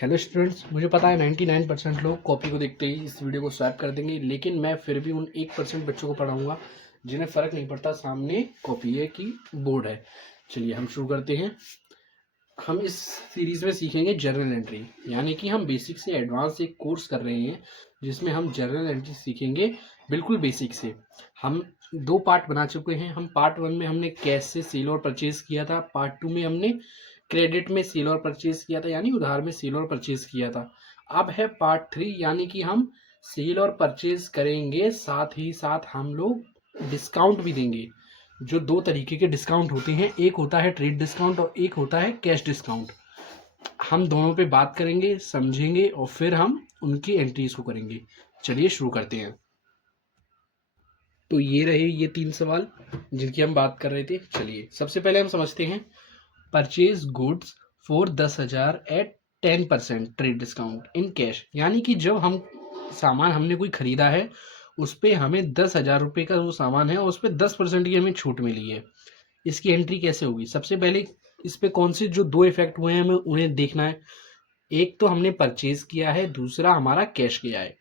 Hello students, मुझे पता है 99% लोग कॉपी को देखते ही इस वीडियो को स्वैप कर देंगे, लेकिन मैं फिर भी उन 1% बच्चों को पढ़ाऊंगा जिन्हें फ़र्क नहीं पड़ता सामने कॉपी है कि बोर्ड है। चलिए हम शुरू करते हैं। हम इस सीरीज़ में सीखेंगे जर्नल एंट्री, यानी कि हम बेसिक से एडवांस एक कोर्स कर रहे हैं जिसमें हम जर्नल एंट्री सीखेंगे बिल्कुल बेसिक से। हम 2 पार्ट बना चुके हैं। हम पार्ट 1 में हमने कैश से सेल और परचेज़ किया था, पार्ट 2 में हमने क्रेडिट में सेल और परचेज़ किया था, यानी उधार में सेल और परचेज़ किया था। अब है पार्ट 3, यानी कि हम सेल और परचेज़ करेंगे, साथ ही साथ हम लोग डिस्काउंट भी देंगे। जो 2 तरीके के डिस्काउंट होते हैं, एक होता है ट्रेड डिस्काउंट और एक होता है कैश डिस्काउंट। हम दोनों पे बात करेंगे, समझेंगे और फिर हम उनकी एंट्रीज को करेंगे। चलिए शुरू करते हैं। तो ये रहे ये 3 सवाल जिनकी हम बात कर रहे थे। चलिए सबसे पहले हम समझते हैं purchase goods for 10,000 at 10% trade discount in cash, यानी कि जब हम सामान हमने कोई खरीदा है उस पर हमें 10,000 रुपये का वो सामान है और उस पर 10% की हमें छूट मिली है। इसकी एंट्री कैसे होगी? सबसे पहले इस पे कौन से जो 2 इफेक्ट हुए हैं हमें उन्हें देखना है। एक तो हमने परचेज किया है, दूसरा हमारा कैश गया है।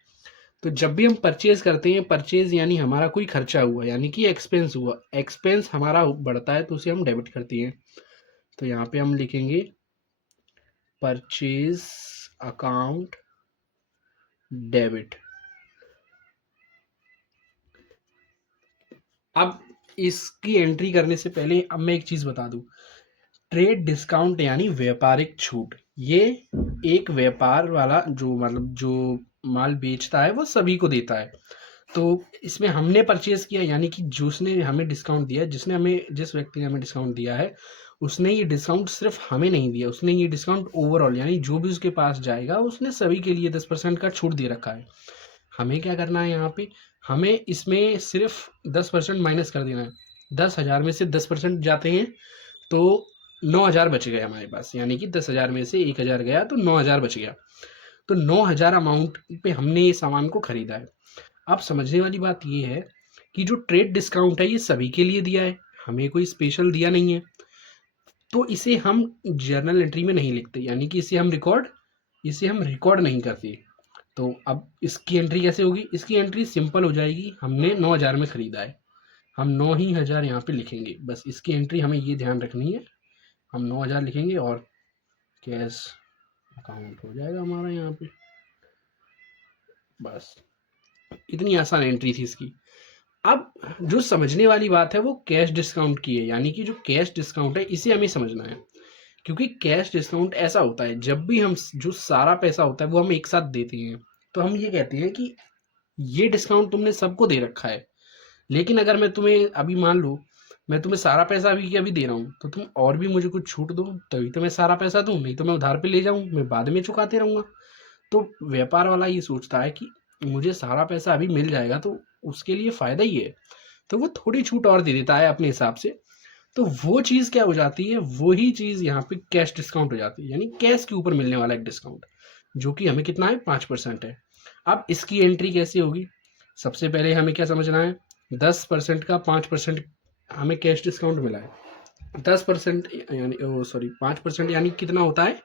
तो जब भी हम परचेज करते हैं, परचेज यानी हमारा कोई खर्चा हुआ, यानी कि एक्सपेंस हुआ, एक्सपेंस हमारा बढ़ता है तो उसे हम डेबिट करते हैं। तो यहाँ पे हम लिखेंगे परचेज अकाउंट डेबिट। अब इसकी एंट्री करने से पहले अब मैं एक चीज बता दूं, ट्रेड डिस्काउंट यानी व्यापारिक छूट। ये एक व्यापार वाला जो मतलब जो माल बेचता है वो सभी को देता है। तो इसमें हमने परचेज किया, यानी कि जिसने हमें डिस्काउंट दिया, जिस व्यक्ति ने हमें डिस्काउंट दिया है उसने ये डिस्काउंट सिर्फ हमें नहीं दिया, उसने ये डिस्काउंट ओवरऑल यानी जो भी उसके पास जाएगा उसने सभी के लिए 10% का छूट दे रखा है। हमें क्या करना है यहाँ पे, हमें इसमें सिर्फ 10% माइनस कर देना है। 10,000 में से 10% जाते हैं तो 9,000 बच गए हमारे पास, यानी कि 10,000 में से 1,000 गया तो 9,000 बच गया। तो 9,000 अमाउंट पे हमने ये सामान को खरीदा है। अब समझने वाली बात ये है कि जो ट्रेड डिस्काउंट है ये सभी के लिए दिया है, हमें कोई स्पेशल दिया नहीं है। तो इसे हम जर्नल एंट्री में नहीं लिखते, यानी कि इसे हम रिकॉर्ड नहीं करते। तो अब इसकी एंट्री कैसे होगी? इसकी एंट्री सिंपल हो जाएगी। हमने 9,000 में खरीदा है, हम 9,000 यहाँ पे लिखेंगे। बस इसकी एंट्री हमें ये ध्यान रखनी है, हम 9,000 लिखेंगे और कैश अकाउंट हो जाएगा हमारा यहाँ पे। बस इतनी आसान एंट्री थी इसकी। अब जो समझने वाली बात है वो कैश डिस्काउंट की है, यानी कि जो कैश डिस्काउंट है इसे हमें समझना है। क्योंकि कैश डिस्काउंट ऐसा होता है जब भी हम जो सारा पैसा होता है वो हम एक साथ देते हैं, तो हम ये कहते हैं कि ये डिस्काउंट तुमने सबको दे रखा है। लेकिन अगर मैं तुम्हें अभी मान लो मैं तुम्हें सारा पैसा अभी के अभी दे रहा हूँ तो तुम और भी मुझे कुछ छूट दो तभी तो मैं सारा पैसा दूं, नहीं तो मैं उधार पे ले जाऊं, मैं बाद में चुकाते रहूंगा। तो व्यापार वाला ये सोचता है कि मुझे सारा पैसा अभी मिल जाएगा तो उसके लिए फायदा ही है, तो वो थोड़ी छूट और दे देता है अपने हिसाब से। तो वो चीज़ क्या हो जाती है, वही चीज़ यहाँ पे कैश डिस्काउंट हो जाती है, यानी कैश के ऊपर मिलने वाला एक डिस्काउंट जो कि हमें कितना है 5% है। अब इसकी एंट्री कैसे होगी? सबसे पहले हमें क्या समझना है, 10% का 5% हमें कैश डिस्काउंट मिला है। 10% यानी सॉरी 5% यानी कितना होता है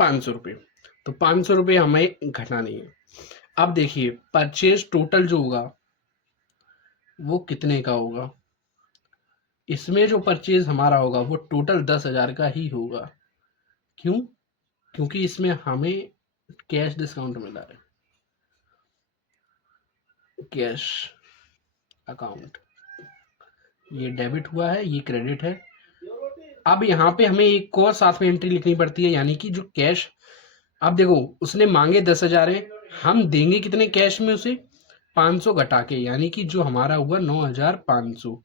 500 रुपये। तो 500 रुपये हमें घटाना नहीं है। अब देखिए परचेज टोटल जो होगा वो कितने का होगा, इसमें जो परचेज हमारा होगा वो टोटल 10,000 का ही होगा। क्यों? क्योंकि इसमें हमें कैश डिस्काउंट मिला है, कैश अकाउंट, ये डेबिट हुआ है, ये क्रेडिट है। अब यहाँ पे हमें एक और साथ में एंट्री लिखनी पड़ती है, यानी कि जो कैश, अब देखो उसने मांगे 10,000 है, हम देंगे कितने कैश में उसे 500 घटा के, यानी कि जो हमारा हुआ 9,500।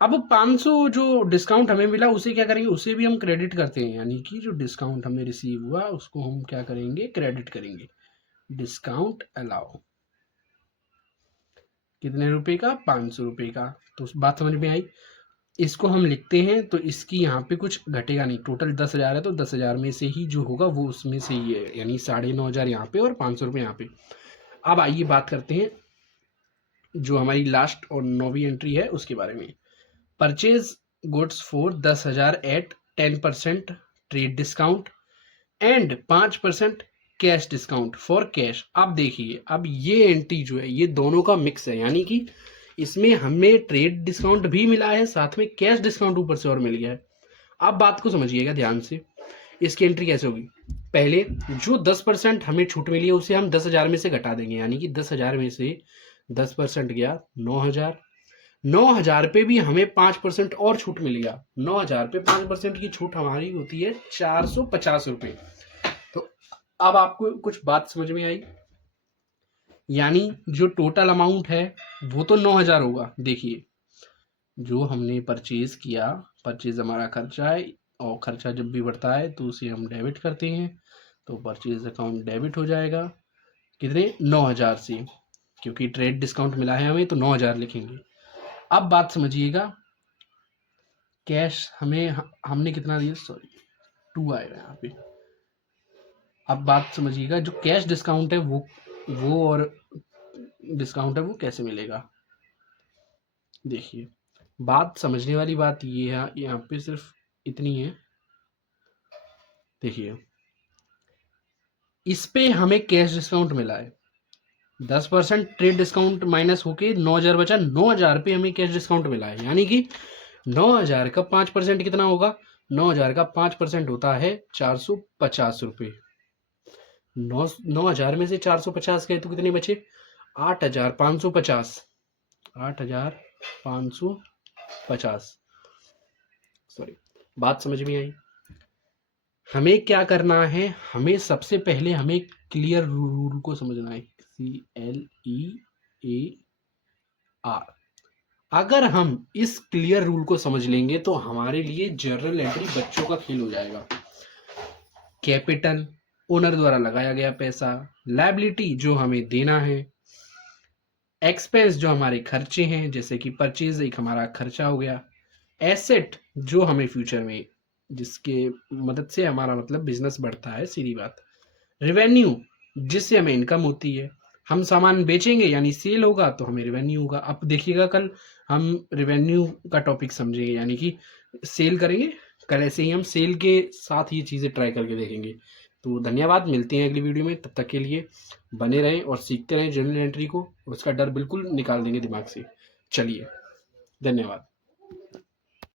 अब 500 जो डिस्काउंट हमें मिला उसे क्या करेंगे, उसे भी हम क्रेडिट करते हैं, यानी कि जो डिस्काउंट हमें रिसीव हुआ उसको हम क्या करेंगे, क्रेडिट करेंगे। डिस्काउंट अलाउ कितने रुपए का, 500 रुपये का। तो उस बात समझ में आई। इसको हम लिखते हैं तो इसकी यहाँ पे कुछ घटेगा नहीं, टोटल 10,000 है तो 10,000 में से ही जो होगा वो उसमें से ही है, यानी 9,500 यहाँ पे और 500 रुपये यहाँ पे। अब आइए बात करते हैं जो हमारी लास्ट और 9वीं एंट्री है उसके बारे में। Purchase goods for 10,000 at 10% trade discount and 5% cash discount for cash. अब देखिए, अब ये एंट्री जो है ये दोनों का मिक्स है, यानी कि इसमें हमें ट्रेड डिस्काउंट भी मिला है, साथ में कैश डिस्काउंट ऊपर से और मिल गया है। अब बात को समझिएगा ध्यान से, इसकी एंट्री कैसे होगी। पहले जो 10% हमें छूट मिली है उसे हम 10,000 में से घटा देंगे, यानी कि 10,000 में से 10% गया 9,000। 9,000 पे भी हमें 5% और छूट मिल गया। 9,000 पे 5% की छूट हमारी होती है 450 रुपये। तो अब आपको कुछ बात समझ में आई, यानी जो टोटल अमाउंट है वो तो 9,000 होगा। देखिए, जो हमने परचेज किया, परचेज हमारा खर्चा है, और खर्चा जब भी बढ़ता है तो उसे हम डेबिट करते हैं, तो परचेज अकाउंट डेबिट हो जाएगा कितने, 9,000 से, क्योंकि ट्रेड डिस्काउंट मिला है हमें तो 9,000 लिखेंगे। अब बात समझिएगा, कैश हमें हमने कितना दिया, सॉरी 2 आएगा यहाँ पे। अब बात समझिएगा, जो कैश डिस्काउंट है वो और डिस्काउंट है वो कैसे मिलेगा। देखिए, बात समझने वाली बात ये है, यहाँ पे सिर्फ इतनी है। देखिए, इस पे हमें कैश डिस्काउंट मिला है, 10% ट्रेड डिस्काउंट माइनस होके 9,000 बचा। 9,000 पे हमें कैश डिस्काउंट मिला है, यानी कि 9,000 का 5% कितना होगा, 9,000 का 5% होता है 450 रुपये। 9,000 में से 450 गए तो कितने बचे, 8,550। 8,550, सॉरी। बात समझ में आई। हमें क्या करना है, हमें सबसे पहले हमें क्लियर रूल को समझना है, CLEAR। अगर हम इस क्लियर रूल को समझ लेंगे तो हमारे लिए जर्नल एंट्री बच्चों का खेल हो जाएगा। कैपिटल ओनर द्वारा लगाया गया पैसा, लायबिलिटी जो हमें देना है, एक्सपेंस जो हमारे खर्चे हैं जैसे कि परचेज एक हमारा खर्चा हो गया, एसेट जो हमें फ्यूचर में जिसके मदद से हमारा मतलब बिजनेस बढ़ता है, सीधी बात, रेवेन्यू जिससे हमें इनकम होती है, हम सामान बेचेंगे यानी सेल होगा तो हमें रेवेन्यू होगा। अब देखिएगा कल हम रेवेन्यू का टॉपिक समझेंगे, यानी कि सेल करेंगे, कल ऐसे ही हम सेल के साथ ये चीज़ें ट्राई करके देखेंगे। तो धन्यवाद, मिलते हैं अगली वीडियो में, तब तक के लिए बने रहें और सीखते रहें जर्नल एंट्री को, उसका डर बिल्कुल निकाल देंगे दिमाग से। चलिए, धन्यवाद।